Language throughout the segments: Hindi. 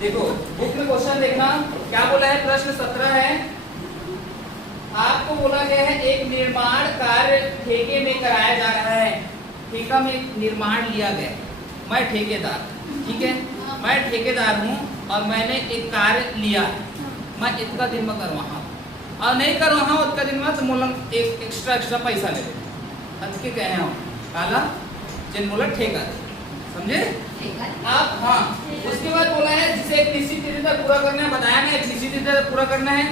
देखो बुक में क्वेश्चन देखना क्या बोला है। प्रश्न 17 है, आपको बोला गया है एक निर्माण कार्य ठेके में कराया जा रहा है। ठेका में निर्माण लिया गया, मैं ठेकेदार, ठीक है, मैं ठेकेदार हूँ और मैंने एक कार्य लिया है, मैं इतना दिन में करवाहा और नहीं करवाहा उतना दिन में तो मोला एक एक्स्ट्रा पैसा ले के कहे हम काला जिन बोला ठेका, समझे आप। हाँ, उसके बाद बोला है जिसे एक निश्चित तिथि तक पूरा करना है, बताया ना एक निश्चित तिथि तक पूरा करना है।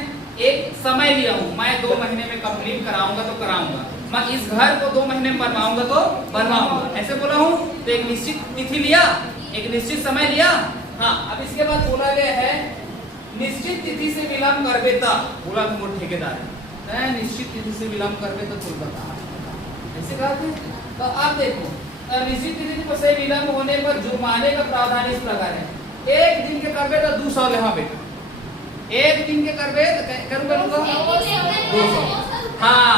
एक समय लिया हूँ, मैं 2 महीने में कंप्लीट कराऊंगा तो कराऊंगा, मैं इस घर को 2 महीने में बनवाऊंगा तो बनवाऊंगा, ऐसे बोला हूँ। तो एक निश्चित तिथि लिया, एक निश्चित समय लिया। हाँ, अब इसके बाद बोला गया है निश्चित तिथि से विलंब करबे तब, बोला तुम ठेकेदार है, निश्चित तिथि से विलंब करबे तो तुम बता, ऐसे कहा थे। तो आप देखो निश्चित तिथि से विलंब होने पर जुर्माने का प्रावधान इस प्रकार है। 1 दिन के करबे तो 200 ले, हाँ बेटा 1 दिन के करबे करूंगा 200। हाँ,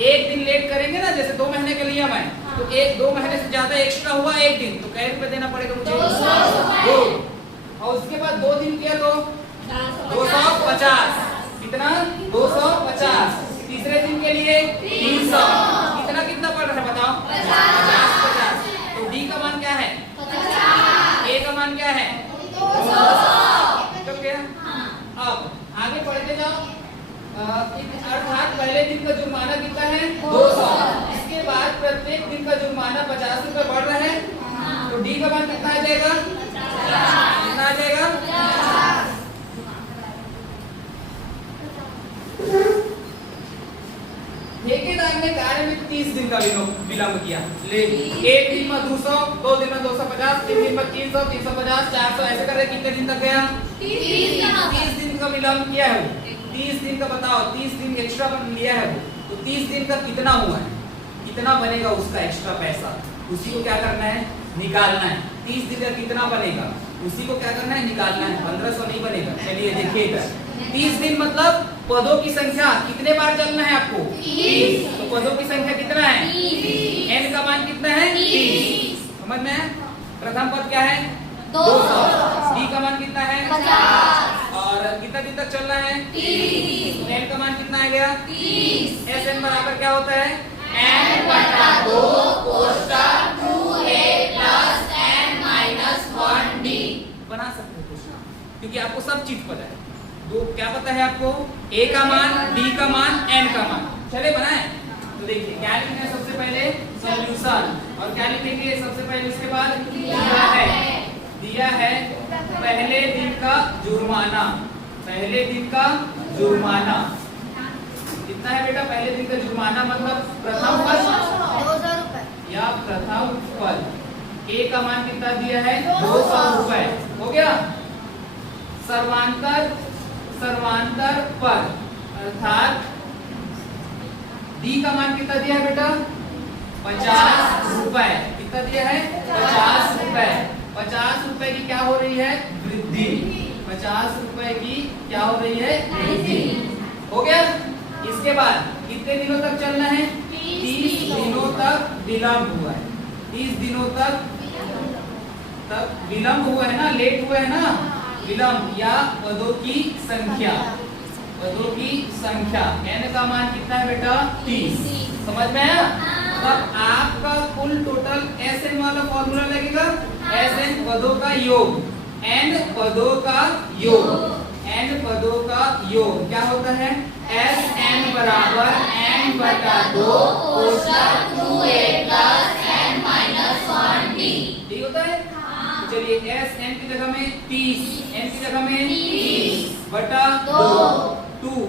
1 दिन लेट करेंगे ना, जैसे 2 महीने के लिए मैं, तो 2 महीने से ज्यादा एक्स्ट्रा हुआ 1 दिन, तो कै रुपए देना पड़ेगा मुझे? 2। और उसके बाद 2 दिन किया तो 250, कितना 250। तीसरे दिन के लिए 300, कितना कितना पड़ रहा है बताओ? 50। तो डी का मान क्या है? 50। ए का मान क्या है? 200। तो क्या? अब आगे पढ़ते जाओ। अर्थात पहले दिन का जुर्माना कितना है? 200। इसके बाद प्रत्येक दिन का जुर्माना 50 रुपए बढ़ रहा है, तो डी का मान कितना आ जाएगा? 50। कितना आ जाएगा? 50। ठेकेदार ने कार्य में 30 दिन का विलंब किया, ले 1 दिन में 200, 2 दिन में 250, 3 दिन में 300, 350, 400, ऐसे कर कितने दिन तक गया? 30 दिन का विलंब किया है वो। 30 दिन का बताओ, 30 दिन एक्स्ट्रा लिया है वो, तो 30 दिन का कितना हुआ है, कितना बनेगा उसका एक्स्ट्रा पैसा, उसी को क्या करना है? निकालना है। 30 दिन का कितना बनेगा, उसी को क्या करना है? निकालना है। 1500 नहीं बनेगा। चलिए देखिए इधर 30 दिन मतलब पदों की संख्या कितने बार चलना है आपको? 30। तो पदों की संख्या कितना है? 30। n का मान कितना है? 30। समझ में? प्रथम पद क्या है? 200। d का मान कितना है? 50। और कितना दिन तक चलना है? 30। n का मान कितना आ गया? 30। sn बराबर क्या होता है? n/2 कोष्ठक 2a + n-1d। बना सकते हो क्वेश्चन, क्योंकि आपको सब चीज पता है। दो क्या पता है आपको? a का मान, d का मान, n का मान। चले बनाए। तो देखिए क्या लिखेंगे सबसे पहले? सॉल्यूशन। और क्या लिखेंगे सबसे पहले? उसके बाद दिया है पहले दिन का जुर्माना। पहले दिन का जुर्माना कितना है बेटा? पहले दिन का जुर्माना मतलब प्रथम पद 200 रुपए या प्रथम पद। a का मान कितना दिया है? 200 रुपए। हो गया। सर्वांतर पद अर्थात डी का मान कितना दिया है बेटा? 50 रुपए। कितना दिया है? 50 रुपए। 50 रुपए की क्या हो रही है? वृद्धि। 50 रुपए की क्या हो रही है? वृद्धि। हो गया। इसके बाद कितने दिनों तक चलना है? 30 दिनों तक विलंब हुआ है। 30 दिनों तक विलंब हुआ है ना, लेट हुआ है ना, विलंब या पदों की संख्या। पदों की संख्या n का मान कितना है बेटा? 30। समझ में आया? तब आपका कुल टोटल Sn वाला फॉर्मूला लगेगा। Sn पदों का योग, n पदों का योग, n पदों का योग क्या होता है? Sn बराबर n/2 कोष्ठक 2a + n-1d। ठीक होता है? चलिए Sn की जगह में 30, n की जगह में 30 बटा 2,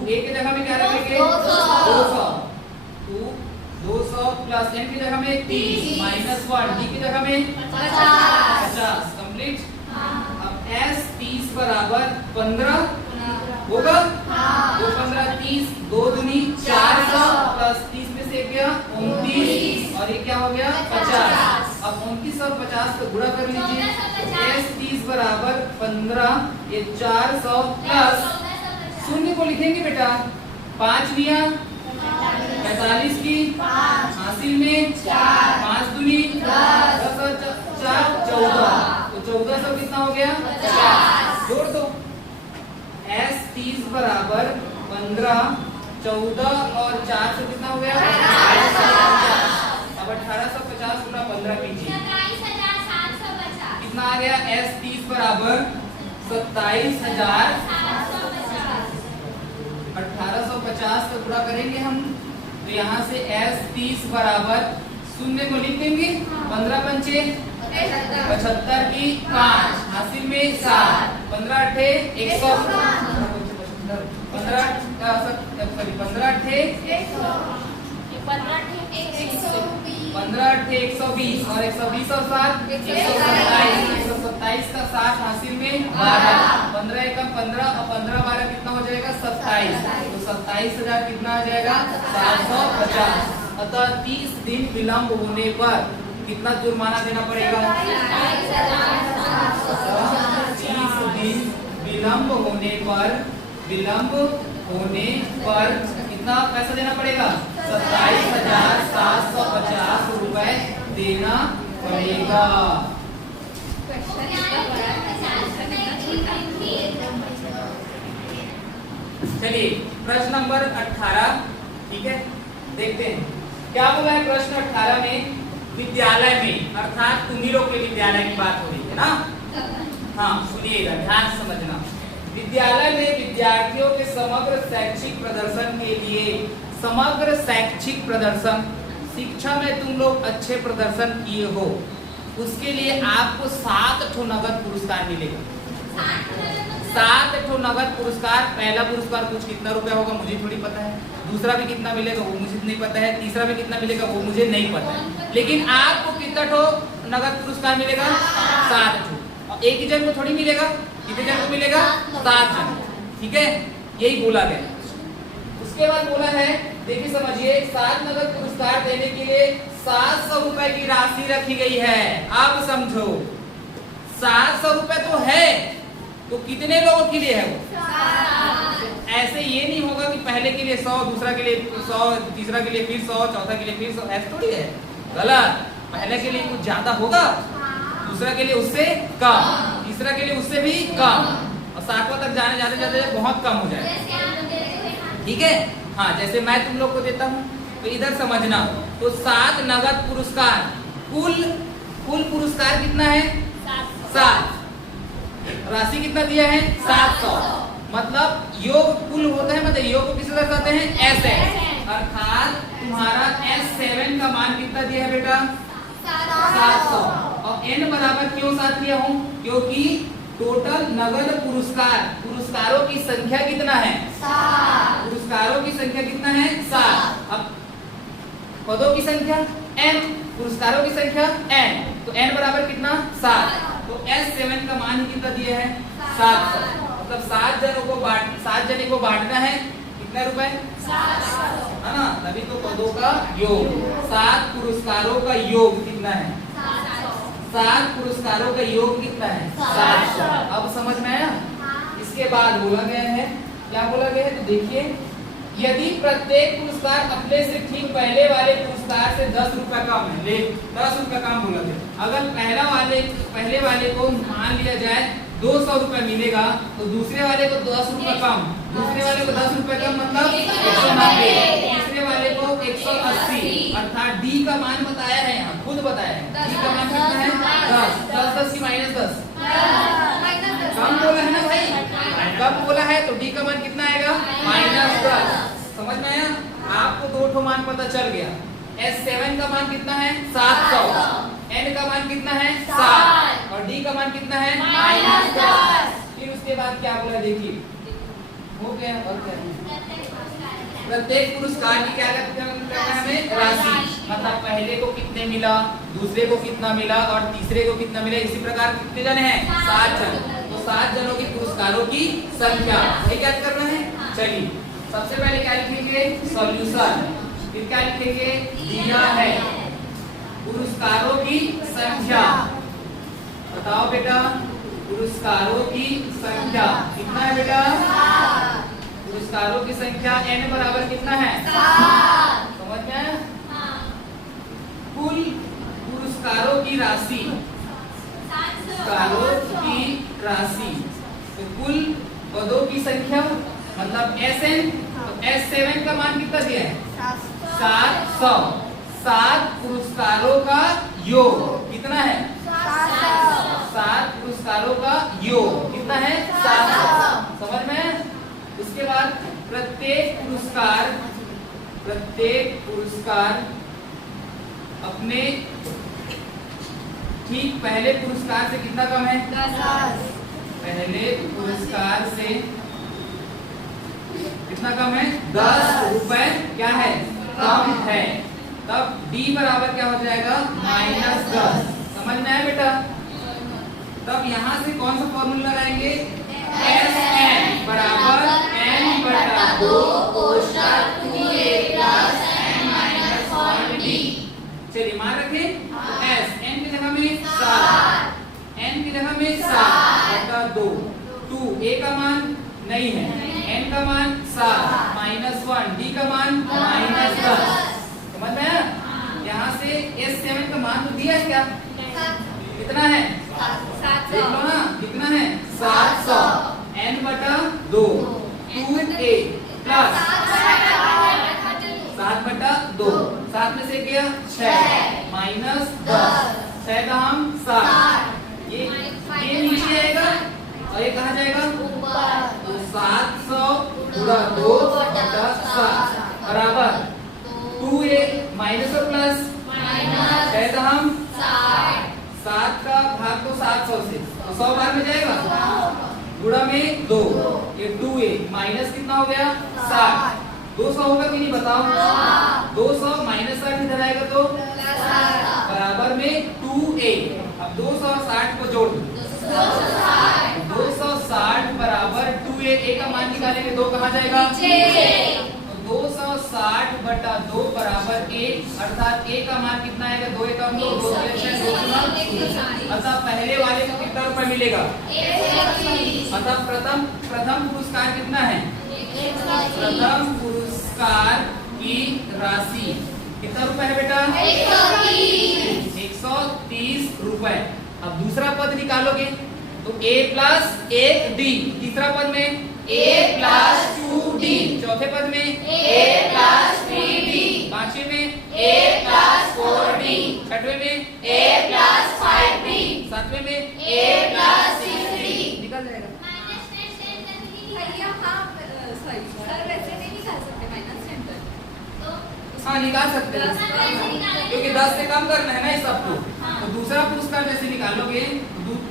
a की जगह में क्या रखेंगे? 200। 200 प्लस n की जगह में 30 -1, d की जगह में 50। कंप्लीट। अब s 30 बराबर 15 होगा। 2 15 30, 2 दूनी 400 प्लस 30 में से गया 29 और ये क्या हो गया? 50। अब 29 और 50 को गुणा कर लीजिए। s 30 बराबर 15, ये 400 प्लस शून्य को लिखेंगे बेटा 5 लिया 45 की हासिल में 5 दूनी 10 और 4 14, तो 1400 कितना हो गया? 50। जोड़ 30 बराबर 15, 14 और 4 से कितना हो गया? 1850 गुना 15 कीजिए, कितना आ गया? S30 बराबर 27,750। 1850 का गुणा करेंगे हम, तो यहाँ से S30 बराबर शून्य को लिख देंगे, 15 पंचे 75 की 5, हासिल में 7, 15 अठे 100, 15 अठे 120 और 120 और 7 127 का 7 हासिल में 12, 15 एकम 15 और 15 12 कितना हो जाएगा? 27, तो 27,000 कितना आ जाएगा? 750। अतः 30 दिन विलंब होने पर कितना जुर्माना देना पड़ेगा? 30 दिन विलंब होने पर कितना पैसा देना पड़ेगा? 27,750 रुपए देना पड़ेगा। चलिए प्रश्न नंबर 18, ठीक है, देखते हैं क्या बोला है प्रश्न 18 में। विद्यालय में, अर्थात तुम्ही लोग के विद्यालय की बात हो रही है ना? हाँ सुनिएगा, ध्यान से समझना। विद्यालय में विद्यार्थियों के समग्र शैक्षिक प्रदर्शन के लिए, समग्र शैक्षिक प्रदर्शन, शिक्षा में तुम लोग अच्छे प्रदर्शन किए हो, उसके लिए आपको 7 ठो नगद पुरस्कार मिलेगा। 7 ठो नगद पुरस्कार। पहला पुरस्कार कुछ कितना रुपया होगा मुझे थोड़ी पता है, दूसरा भी कितना मिलेगा वो मुझे नहीं पता है, तीसरा भी कितना मिलेगा वो मुझे नहीं पता है, लेकिन आपको कितना ठो नगद पुरस्कार मिलेगा? 7 ठो। और एक ही जन को थोड़ी मिलेगा, कितने जन को मिलेगा? 7 जन, ठीक है, यही बोला गया। उसके बाद बोला है, देखिए समझिए, 7 नगद पुरस्कार देने के लिए 700 रुपए की राशि रखी गई है। अब समझो, 700 रुपए तो है, तो कितने लोगों के लिए है वो? ऐसे ये नहीं होगा कि पहले के लिए 100, दूसरा के लिए 100, तीसरा के लिए फिर 100, चौथा के लिए फिर 100, ऐसा थोड़ी है, गलत। पहले के लिए कुछ ज्यादा होगा, दूसरा के लिए उससे कम, तीसरा के लिए उससे भी कम, और 7वां तक जाने जाते जाते बहुत कम हो जाएगा, ठीक है। हाँ, जैसे मैं तुम लोग को देता हूँ, तो इधर समझना। तो 7 नगद पुरस्कार, कुल पुरस्कार कितना है? 7। राशि कितना दिया है? 700। मतलब योग कुल होता है, मतलब योग को किस तरह कहते हैं? SS। अर्थात तुम्हारा S7 का मान कितना दिया है बेटा? 700। और n बराबर क्यों 7 दिया हूँ? क्योंकि टोटल नगद पुरस्कारों की संख्या कितना है? 7। पुरस्कारों की संख्या कितना है? 7। अब पदों की संख्या n, पुरस्कारों की संख्या n, तो n बराबर कितना? 7। तो S7 का मान कितना दिया है? 700। मतलब 7 जने को बांटना है, कितने रुपए? 700, है ना? तभी तो पदों का योग, 7 पुरस्कारों का योग कितना है? 7 पुरस्कारों का योग कितना है? 700। अब समझ में आया? इसके बाद बोला गया है, क्या बोला गया है? तो देखिए, यदि प्रत्येक पुरस्कार अपने से ठीक पहले वाले पुरस्कार से 10 रुपए कम है, ले 10 रुपए कम बोला गया। अगर पहले वाले को मान लिया जाए 200 रुपए मिलेगा, तो दूसरे वाले को 10 रुपए कम, दूसरे वाले को 10 रुपए कम, मतलब 190, तीसरे वाले को 180। अर्थात डी का मान बताया है, यहाँ खुद बताया है, डी का मान कितना है? 10 की -10, कम बोला है ना भाई, कम बोला है, तो डी का मान कितना आएगा? -10। समझ में आया? आपको 2 ठो मान पता चल गया। S7 का मान कितना है? 700। n का मान कितना है? 7। और d का मान कितना है? -10। फिर उसके बाद क्या बोला देखिए, हो गया। और क्या? प्रत्येक पुरस्कार की क्या करना है हमें? राशि, मतलब पहले को कितने मिला, दूसरे को कितना मिला और तीसरे को कितना मिला, इसी प्रकार कितने जन हैं? 7 जन। तो 7 जनों की पुरस्कारों की संख्या ये क्या करना है? चलिए सबसे पहले क्या लिखेंगे? सॉल्यूशन। फिर क्या लिखेंगे? दिया है पुरस्कारों की संख्या। बताओ बेटा, पुरस्कारों की संख्या कितना है बेटा? पुरस्कारों की संख्या n बराबर कितना है? 7। समझ में आया? कुल पुरस्कारों की राशि, पुरस्कारों की राशि, तो कुल पदों की संख्या मतलब SN, तो S7 का मान कितना दिया है? 700। 7 पुरस्कारों का योग कितना है? 7 पुरस्कारों का योग कितना है? 700। समझ में? उसके बाद प्रत्येक पुरस्कार अपने ठीक पहले पुरस्कार से कितना कम है? 10। पहले पुरस्कार से कितना कम है? 10 रुपए क्या है? कम है। तब D बराबर क्या हो जाएगा? -10। समझ में आया बेटा? तब यहाँ से कौन सा फॉर्मूला लगाएंगे? SN बराबर N बटा 2 कोष्ठक 2A plus N minus 1D। चलिए मान रखें तो S N की जगह में 7, N की जगह में 7 बटा 2, 2A का मान नहीं है, N का मान 7 -1, D का मान -10। समझ में आया? यहाँ से S7 का मान तो दिया है क्या? कितना है? देख लो ना कितना है? 700 N बटा 2 2A प्लस 7 बटा 2, 7 में से गया 6 -10, 6 का हम 7, ये नीचे आएगा और ये कहाँ जाएगा? तो 700 गुणा 2 बटा 7 बराबर 2A माइनस और प्लस 6 का हम 7 का भाग तो 700 से तो 100 भाग में जाएगा गुणा में 2, ये 2A माइनस कितना हो गया? 7। 200 होगा कि नहीं बताओ? 200 माइनस 60 इधर आएगा तो बराबर में 2A। अब 200 और 60 को जोड़ दो, 260 बराबर 2A। A का मान निकालेंगे 2 कहाँ जाएगा? तो 260 बटा 2 बराबर 1, अर्थात A का मान कितना आएगा? 2 एकम 2, 2 अतः पहले वाले को कितना रुपए मिलेगा? अतः प्रथम पुरस्कार कितना है? प्रथम पुरस्कार की राशि कितना रुपए है बेटा? 130 रुपए। अब दूसरा पद निकालोगे तो A प्लस 1D, तीसरा पद में A प्लस 2D, चौथे पद में A प्लस 3D, पांचवे में A प्लस 4D, छठवें में A प्लस 5D, सातवें में A प्लस 6D। निकल जाएगा। हाँ निकाल सकते हैं क्योंकि 10 से कम करना है ना इस सबको। तो दूसरा पुरस्कार जैसे निकालोगे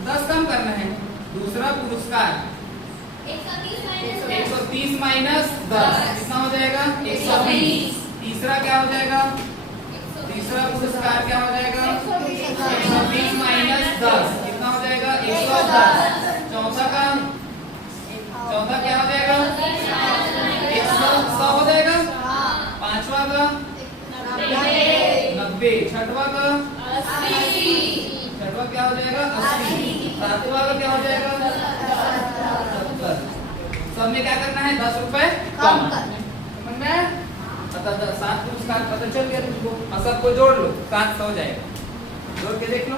10 कम करना है। दूसरा पुरस्कार 130 माइनस 10 कितना हो जाएगा? 120। तीसरा क्या हो जाएगा? तीसरा पुरस्कार क्या हो जाएगा? 120 माइनस 10 कितना हो जाएगा? 110। चौथा क्या हो जाएगा? 100 हो जाएगा। पांचवा का 90, छठवा का 80, छठवा क्या हो जाएगा? 80, सातवां का क्या हो जाएगा? 70। सब में क्या करना है? 10 रुपए कम। समझ में आया? अतः 7 पुरस्कार पता चल गया तुमको। और सबको जोड़ लो, 700 हो जाएगा। जोड़ के देख लो।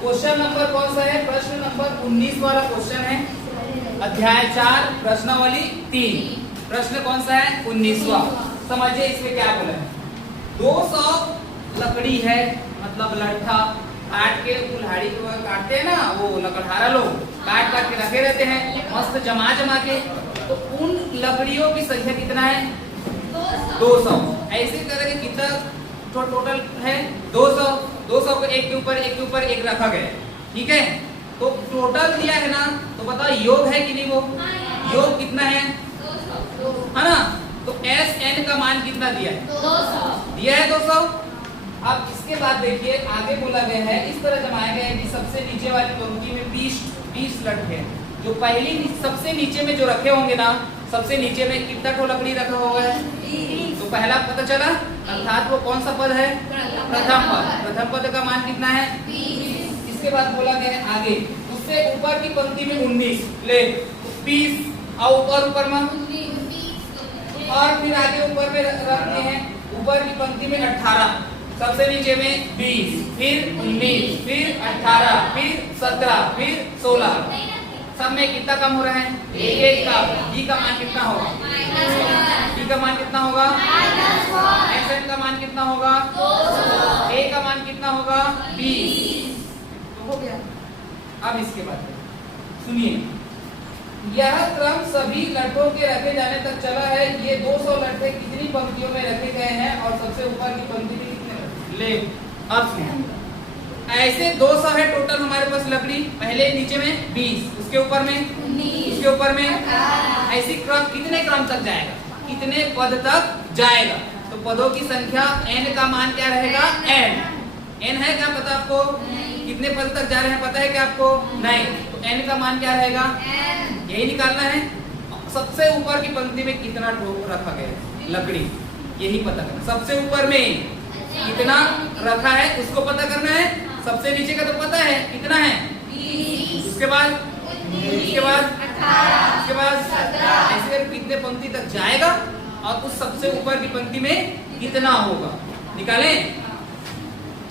क्वेश्चन नंबर कौन सा है? प्रश्न नंबर 19 वाला क्वेश्चन है, अध्याय 4 प्रश्नावली 3। प्रश्न कौन सा है? 19वां। समझिए इसमें क्या बोला है। 200 लकड़ी है, मतलब लट्ठा काट के कुल्हाड़ी को काटते हैं ना, वो लकड़हारा लोग काट के रखे रहते हैं मस्त जमा के। तो उन लकड़ियों की संख्या कितना है? 200। ऐसे तरह के कितना टोटल है? 200। 200 को एक के ऊपर एक रखा गया, ठीक है। तो टोटल दिया है ना, तो बताओ योग है कि नहीं? वो योग कितना है? 200 है ना। तो SN का मान कितना दिया है? 200 दिया है। 200। अब इसके बाद देखिए आगे बोला गया है, इस तरह जमाया गया है कि सबसे नीचे वाली पंक्ति में 20 लट्ठे, जो पहली सबसे नीचे में जो रखे होंगे ना, सबसे नीचे में कितना ठो लकड़ी रखा हुआ है? तो पहला पता चला, अर्थात वो कौन सा पद है? प्रथम पद। प्रथम पद का मान कितना है? 20। इसके बाद बोला गया है आगे, उससे ऊपर की पंक्ति में 19 ले 20 और ऊपर में और फिर आगे ऊपर में रखते हैं, ऊपर की पंक्ति में 18, सबसे नीचे में 20, फिर 19, फिर 18, फिर 17, फिर 16। सब में कितना कम हो रहा है? एक का। डी का मान कितना होगा? डी का मान कितना होगा? एसएन का मान कितना होगा? ए का मान कितना होगा? 20। तो हो गया। अब इसके बाद सुनिए, यह क्रम सभी लट्ठों के रखे जाने तक चला है। ये 200 लट्ठे कितनी पंक्तियों में रखे गए हैं और सबसे ऊपर की पंक्ति में कितने ले? अब सुनिए, ऐसे 200 है टोटल हमारे पास लकड़ी। पहले नीचे में 20, उसके ऊपर में 19, उसके ऊपर में ऐसी क्रम कितने क्रम तक जाएगा? कितने पद तक जाएगा? तो पदों की संख्या n का मान क्या रहेगा? n है क्या पता आपको? कितने पद तक जा रहे हैं पता है क्या आपको? नहीं। तो n का मान क्या रहेगा? यही निकालना है। सबसे ऊपर की पंक्ति में कितना ठोक रखा गया है लकड़ी, यही पता करना। सबसे ऊपर में कितना रखा है उसको पता करना है। सबसे नीचे का तो पता है कितना है, 20। उसके बाद 18, उसके बाद 17। ऐसे कितने पंक्ति तक जाएगा और उस सबसे ऊपर की पंक्ति में कितना होगा, निकालें।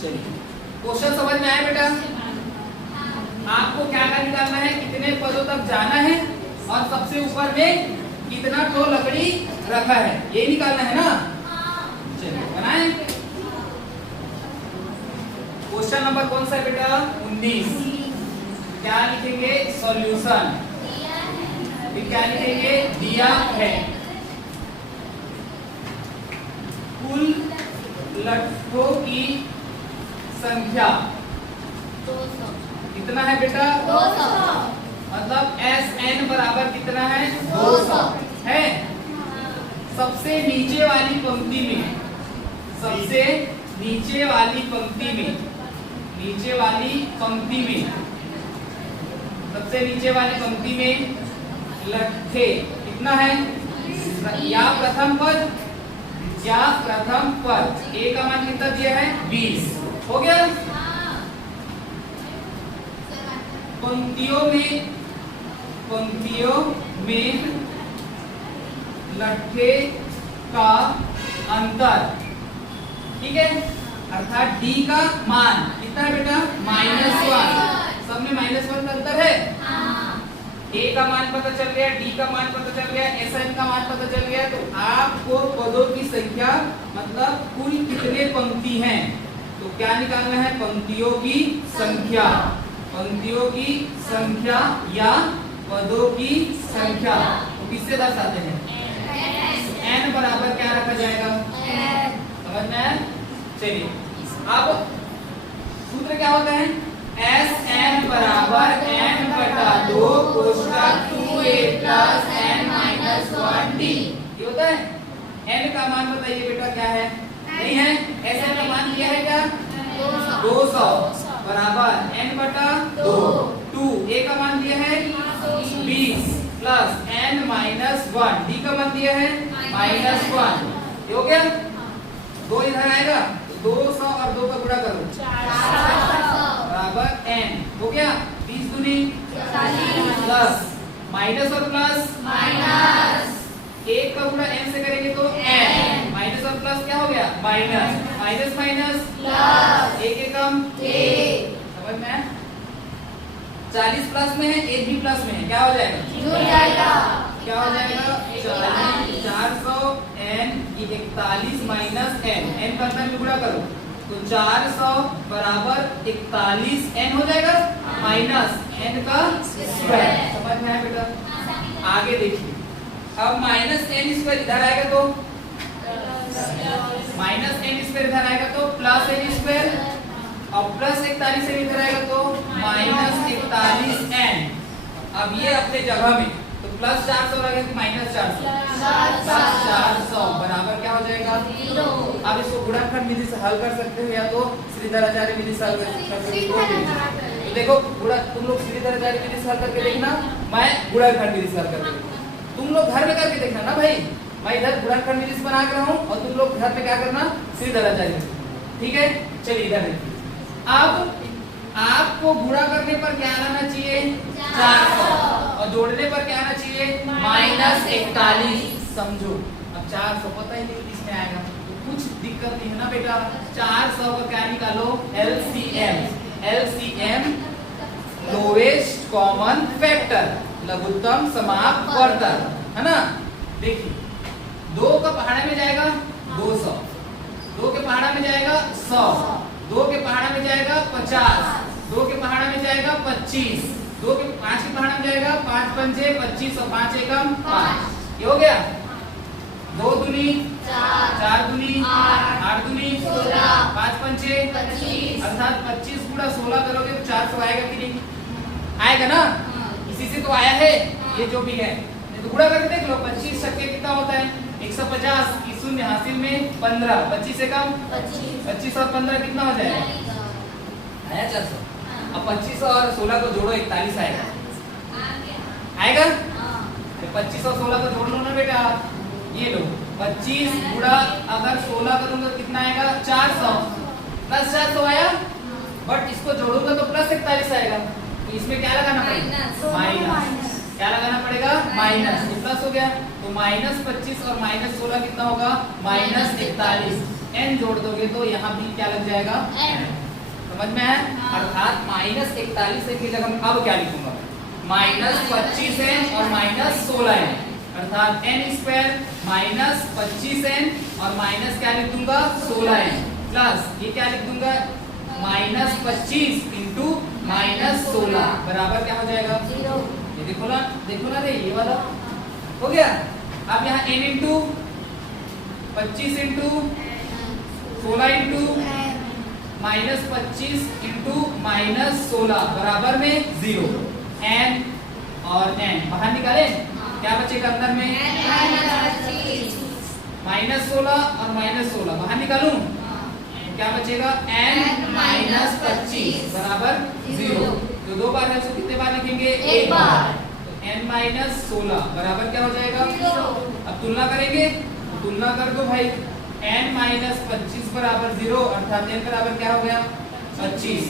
चलिए क्वेश्चन समझ में आया बेटा? आपको क्या क्या निकालना है? कितने पदों तक जाना है और सबसे ऊपर में कितना ठो लकड़ी रखा है, ये निकालना है ना। चलिए बनाएं। क्वेश्चन नंबर कौन सा है बेटा? 19। क्या लिखेंगे? सॉल्यूशन। फिर क्या लिखेंगे? दिया है। कुल लट्ठों की संख्या 200 कितना है बेटा? 200। मतलब SN बराबर कितना है? 200 है। सबसे नीचे वाली पंक्ति में, सबसे नीचे वाली पंक्ति में, नीचे वाली पंक्ति में, सबसे नीचे वाली पंक्ति में लट्ठे कितना है? या प्रथम पद, या प्रथम पद। ए का मान कितना दिया है? 20। हो गया। पंक्तियों में लट्ठे का अंतर, ठीक है, अर्थात डी का मान कितना है बेटा? -1। सब में -1 का अंतर है। ए का मान पता चल गया, डी का मान पता चल गया, एसएन का मान पता चल गया। तो आपको पदों की संख्या मतलब कुल कितने पंक्ति हैं, तो क्या निकालना है? पंक्तियों की संख्या। पंक्तियों की संख्या या पदों की संख्या तो किससे दर्शाते हैं? n बराबर क्या रखा जाएगा? समझ में आया? चलिए अब सूत्र क्या होता है? SN बराबर n बटा 2 कोष्ठक 2a plus n minus 1d। ये होता है। n का मान बताइए बेटा क्या है? नहीं है। SN का मान क्या है? क्या 200 बराबर n बटा 2। a का मान दिया है 20 प्लस n माइनस 1। d का मान दिया है -1। ये हो गया। 2 इधर आएगा तो 200 और 2 का गुणा करो, 400 बराबर n। हो गया। 20 दूनी 40 प्लस माइनस और प्लस माइनस, 1 का गुणा n से करेंगे तो n, माइनस और प्लस क्या हो गया? माइनस माइनस माइनस प्लस, 1 एकम 1। समझ में? 40 प्लस में है, 1 भी प्लस में है, क्या हो जाएगा? जुड़ जाएगा। क्या हो जाएगा? 400 n 41 माइनस n। n का अंतर में गुणा करो तो 400 बराबर 41 n हो जाएगा माइनस n का स्क्वायर। समझ में आया बेटा? आगे देखिए, अब माइनस n स्क्वायर इधर आएगा तो माइनस n स्क्वायर इधर आएगा तो प्लस n स्क्वायर, और प्लस 41 n इधर आएगा तो माइनस 41 n। अब ये अपने जगह में तो प्लस 400 रहेगा कि माइनस 400? प्लस 400 बराबर क्या हो जाएगा? 0। अब इसको गुणनखंड विधि से हल कर सकते हो या तो श्रीधराचार्य विधि से हल कर सकते हो। तो देखो तुम लोग श्रीधराचार्य विधि से हल करके देखना, मैं गुणनखंड विधि से हल करके देखना। तुम लोग घर में करके देखना ना भाई। मैं इधर गुणनखंड विधि से बना कर रहा हूँ और तुम लोग घर में क्या करना? श्रीधराचार्य। ठीक है, चलिए इधर देखिए। अब आपको गुणा करने पर क्या आना चाहिए? 400, और जोड़ने पर क्या आना चाहिए? -41। समझो, अब 400 पता ही नहीं किसमें आएगा, कुछ दिक्कत नहीं है ना बेटा। 400 का क्या निकालो? LCM। LCM lowest common factor, लघुत्तम समाप्त वर्धक, है ना। देखिए 2 का पहाड़ा में जाएगा 200, 2 के पहाड़ा में जाएगा 100, 2 के पहाड़ा में जाएगा 50, 2 के पहाड़ा में जाएगा 25, 2 के 5 के पहाड़ा में जाएगा 5 पंचे 25 और 5 एकम 5। ये हो गया। 2 दूनी 4 दूनी 8 दूनी 16, 5 पंचे 25, अर्थात 25 गुणा 16 करोगे तो 400 आएगा कि नहीं? आएगा ना। इसी से तो आया है ये जो भी है। तो गुणा करके देख लो। 25 छक्के कितना होता है? 150 की शून्य हासिल में 15, 25 से कम 25 और 15 कितना हो जाएगा? आया 400। अब 25 और 16 को जोड़ो 41 आएगा। आएगा? तो 25 और 16 को जोड़ लो ना बेटा। ये लो 25 गुणा अगर 16 करूंगा कितना आएगा? 400 प्लस 400 आया। बट इसको जोड़ूंगा तो प्लस 41 आएगा। तो इसमें क्या लगाना पड़ेगा? माइनस। क्या लगाना पड़ेगा? माइनस। तो प्लस हो गया तो माइनस 25 और माइनस 16 कितना होगा? माइनस 41। n जोड़ दोगे तो यहाँ भी क्या लग जाएगा? समझ में है? अर्थात माइनस 41 की जगह मैं अब क्या लिखूंगा? माइनस 25n और माइनस 16n, अर्थात n स्क्वायर माइनस 25n और माइनस क्या लिख दूंगा? 16n प्लस ये क्या लिख दूंगा? माइनस 25 इंटू माइनस 16 बराबर क्या हो जाएगा? 0। ये देखो ना रे, ये वाला हो गया। अब यहाँ n into 25 into 16 into minus 25 into minus 16 बराबर में 0। n और n बाहर निकाले, क्या बचेगा अंदर में? माइनस 16 और माइनस 16 बाहर निकालूं, क्या बचेगा? n माइनस 25 बराबर 0। तो 2 बार है, कितने बार लिखेंगे? 1 बार। तो n माइनस 16 बराबर क्या हो जाएगा? 0। अब तुलना करेंगे, तुलना कर दो भाई। n माइनस 25 बराबर 0, अर्थात n बराबर क्या हो गया? 25।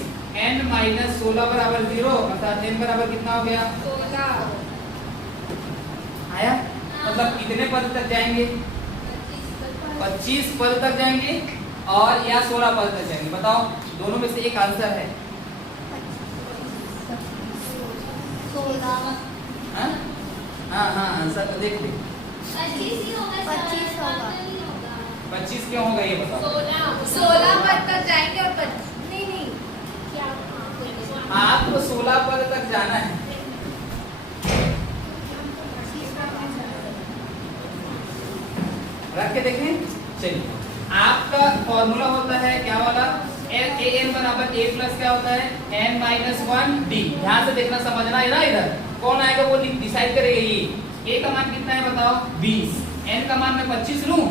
n माइनस 16 बराबर 0, अर्थात n बराबर कितना हो गया? 16। आया? मतलब कितने पद तक जाएंगे? 25 पद तक जाएंगे और या 16 पद तक जाएंगे। बताओ, दोनों में से एक आंसर है। 16। हाँ आंसर तो देख ले। 25 क्यों होगा ये बताओ? 16 पद तक जाएंगे और नहीं आपको 16 पद तक जाना है। रख के देखें। चलिए, आपका फॉर्मूला होता है क्या वाला? an बराबर a प्लस क्या होता है? n minus 1 d। ध्यान से देखना, समझना है ना। इधर कौन आएगा वो डिसाइड करेगा। ये a का मान कितना है बताओ? 20। n का मान मैं 25 लूं,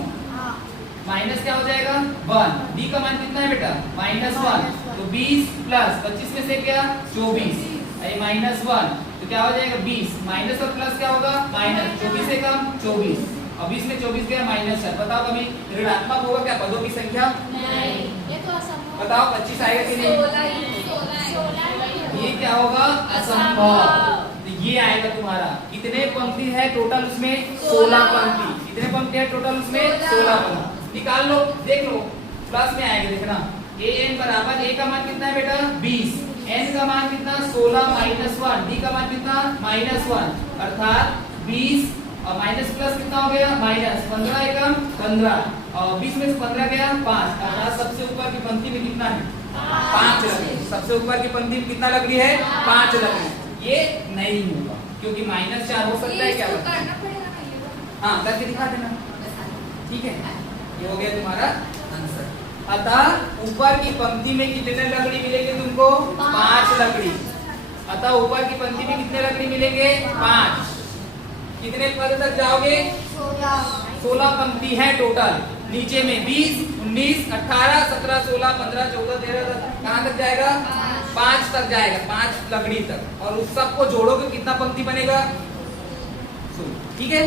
माइनस क्या हो जाएगा? 1। d का मान कितना है बेटा? माइनस 1। तो 20 प्लस 25 में से क्या? 24 माइनस 1, तो क्या हो जाएगा? 20। माइनस और प्लस क्या होगा? माइनस। 24 से कम 24 और 20 में 24 गया माइनस 4। बताओ कभी ऋणात्मक होगा क्या पदों की संख्या? नहीं, ये तो असंभव। बताओ 25 आएगा कि नहीं? 16। ये क्या होगा? असंभव। तो ये आएगा तुम्हारा। कितने पंक्ति है टोटल उसमें? 16 पंक्ति। कितने पंक्ति है टोटल उसमें? 16 पंक्ति। निकाल लो, देख लो, प्लस में आएगा। देखना, an बराबर a का मान कितना है बेटा? 20। n का मान कितना? 16 माइनस 1। d का मान कितना? माइनस 1, अर्थात 20 और माइनस प्लस कितना हो गया? माइनस 15 एकम 15 और 20 में से 15 गया 5, अर्थात सबसे ऊपर की पंक्ति में कितना है? 5 लकड़ी। सबसे ऊपर की पंक्ति में कितना लकड़ी है? 5 लकड़ी। ये नहीं होगा क्योंकि माइनस 4 हो सकता है। क्या करना पड़ेगा ना ये? हाँ, करके दिखा देना। ठीक है, ये हो गया तुम्हारा आंसर। अतः ऊपर की पंक्ति में कितने लकड़ी मिलेंगे तुमको? 5 लकड़ी। अतः ऊपर की पंक्ति में कितने लकड़ी मिलेंगे? 5। कितने पद तक जाओगे? 16 पंक्ति है टोटल। नीचे में 20, 19, 18, 17, 16, 15, 14, 13 तक कहाँ तक जाएगा? 5 तक जाएगा, 5 लकड़ी तक। और उस सबको जोड़ोगे कितना पंक्ति बनेगा? ठीक है।